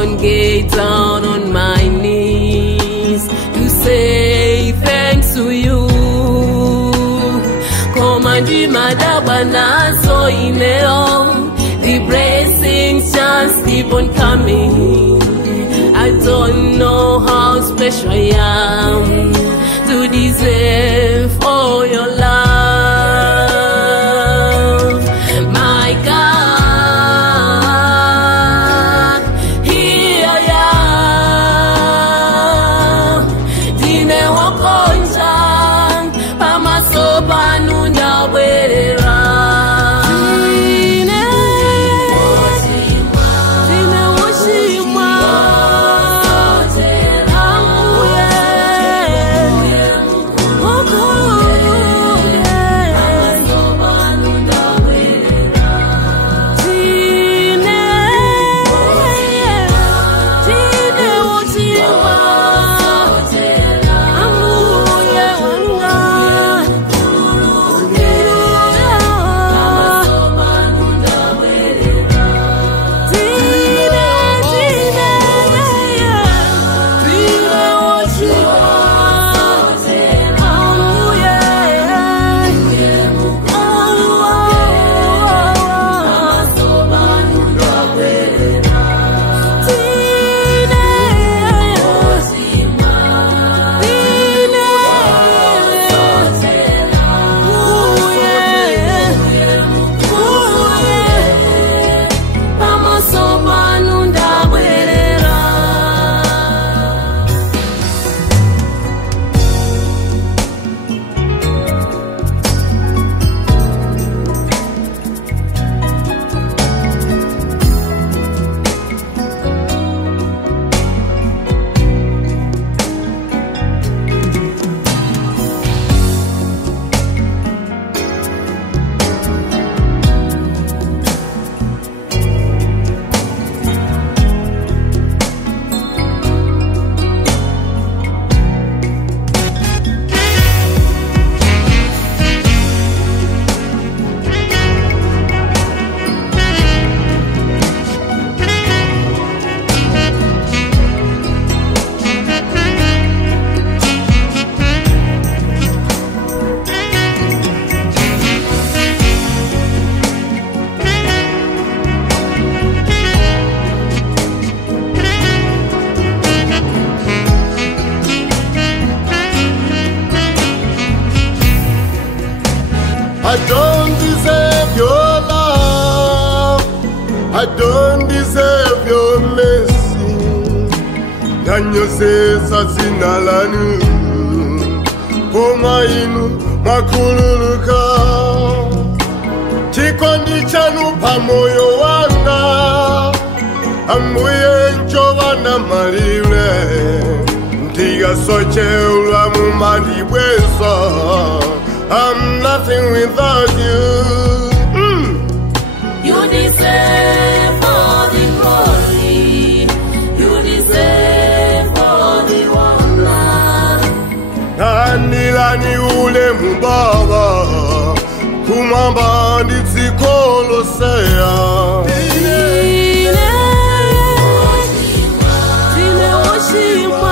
on, get down on my knees to say thanks to you. Komandi madabana so ineo, the blessings just keep on coming. I don't know how special I am to deserve all your love. My God, here I am. Dine wakonjang, pamasoba nunda werera. I don't deserve your love, I don't deserve your mercy. Nanyosesa sinalanu, koma inu makululuka. Chikondi chanu pamoyo wanga, ambuye njovana malire. Ndiga soche ulamu madibweza, I'm nothing without you. You deserve all the glory. You deserve all the honor. Nani ule mubaba, kumamba nditsikolo seya. Dine woshima.